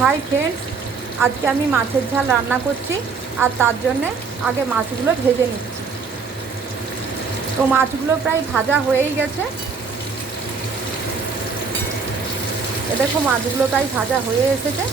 Hi friends, আজকে আমি মাছের ঝাল রান্না করছি আর তার জন্যে আগে মাছগুলো ভেজে নিচ্ছি। তো মাছগুলো প্রায় ভাজা হয়েই গেছে। এ দেখো মাছগুলো প্রায় ভাজা হয়ে এসেছে।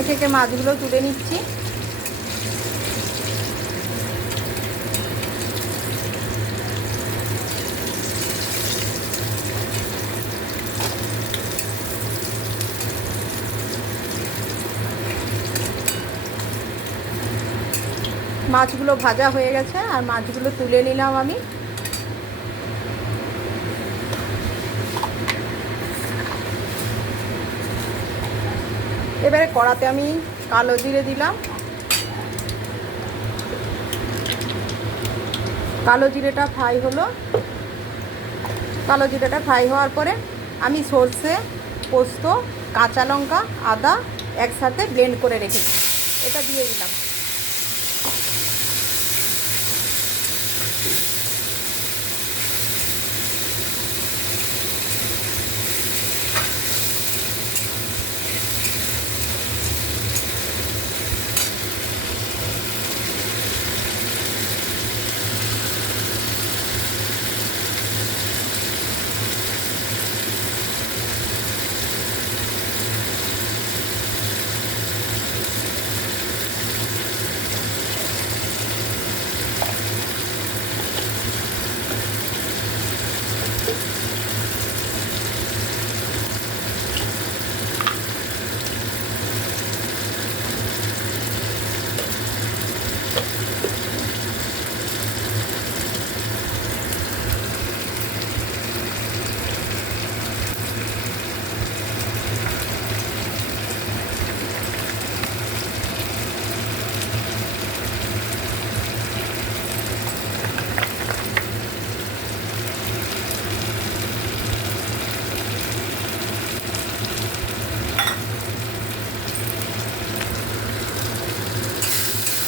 একে একে মাছগুলো তুলে নিচ্ছি। মাছগুলো ভাজা হয়ে গেছে আর মাছগুলো তুলে নিলাম আমি। এবারে কড়াতে আমি কালো জিরে দিলাম। কালো জিরেটা ফ্রাই হলো। কালো জিরেটা ফ্রাই হওয়ার পরে আমি সর্ষে, পোস্ত, কাঁচা লঙ্কা, আদা একসাথে ব্লেন্ড করে রেখেছি, এটা দিয়ে দিলাম।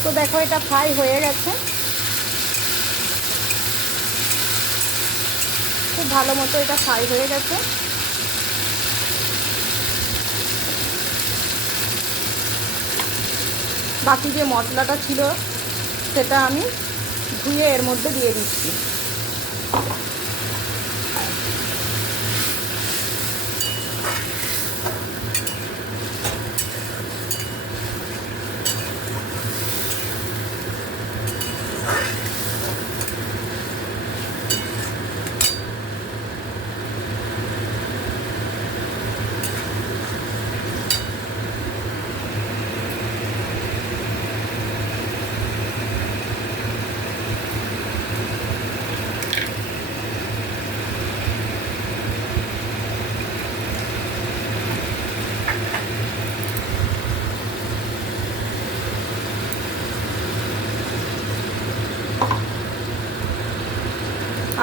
তো দেখো এটা ফ্রাই হয়ে গেছে, খুব ভালো মতো এটা ফ্রাই হয়ে গেছে। বাকি যে মশলাটা ছিল সেটা আমি ধুয়ে এর মধ্যে দিয়ে দিচ্ছি।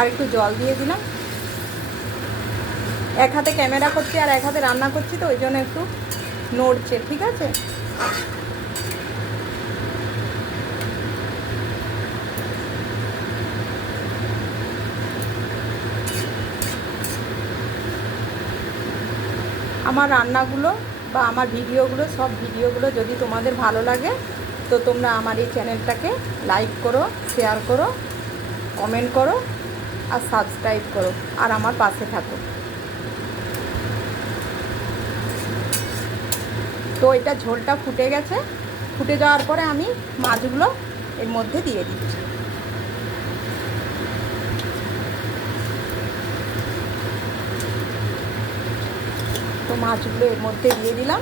আর একটু জল দিয়ে দিলাম। এক হাতে ক্যামেরা করছি আর এক হাতে রান্না করছি, তো ওই জন্য একটু নড়ছে, ঠিক আছে। আমার রান্নাগুলো বা আমার ভিডিওগুলো, সব ভিডিওগুলো যদি তোমাদের ভালো লাগে তো তোমরা আমার এই চ্যানেলটাকে লাইক করো, শেয়ার করো, কমেন্ট করো আর সাবস্ক্রাইব করো আর আমার পাশে থাকো। তো এটা ঝোলটা ফুটে গেছে। ফুটে যাওয়ার পরে আমি মাছগুলো এর মধ্যে দিয়ে দিচ্ছি। তো মাছগুলো এর মধ্যে দিয়ে দিলাম।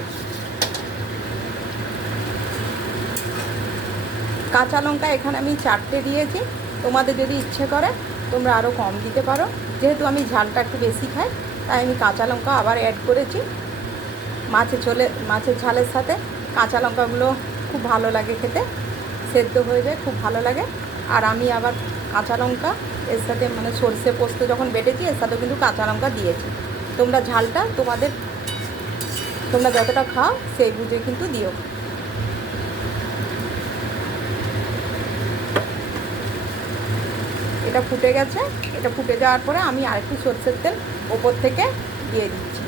কাঁচা লঙ্কা এখানে আমি 4টে দিয়েছি, তোমাদের যদি ইচ্ছে করে তোমরা আরও কম দিতে পারো। যেহেতু আমি ঝালটা একটু বেশি খাই তাই আমি কাঁচা লঙ্কা আবার অ্যাড করেছি। মাছের ঝালের সাথে কাঁচা লঙ্কাগুলো খুব ভালো লাগে খেতে, সেদ্ধ হয়ে যায়, খুব ভালো লাগে। আর আমি আবার কাঁচা লঙ্কা এর সাথে মানে সর্ষে পোস্ত যখন বেটেছি এর সাথেও কিন্তু কাঁচা লঙ্কা দিয়েছি। তোমরা ঝালটা তোমরা যতটা খাও সেই বুঝে কিন্তু দিও। এটা ফুটে গেছে, এটা ফুটে যাওয়ার পরে আমি আরেকটু সরষের তেল ওপর থেকে দিয়ে দিচ্ছি।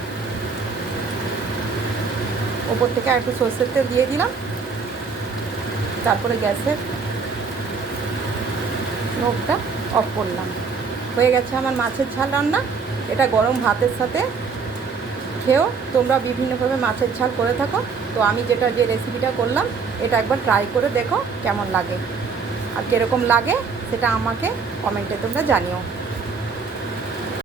ওপর থেকে আরেকটু সরষের তেল দিয়ে দিলাম। তারপরে গ্যাসের নোবটা অফ করলাম। হয়ে গেছে আমার মাছের ঝাল রান্না। এটা গরম ভাতের সাথে খেয়েও তোমরা বিভিন্নভাবে মাছের ঝাল করে থাকো। তো আমি যে রেসিপিটা করলাম এটা একবার ট্রাই করে দেখো কেমন লাগে, আর কীরকম লাগে সেটা আমাকে কমেন্টে তোমরা জানিও।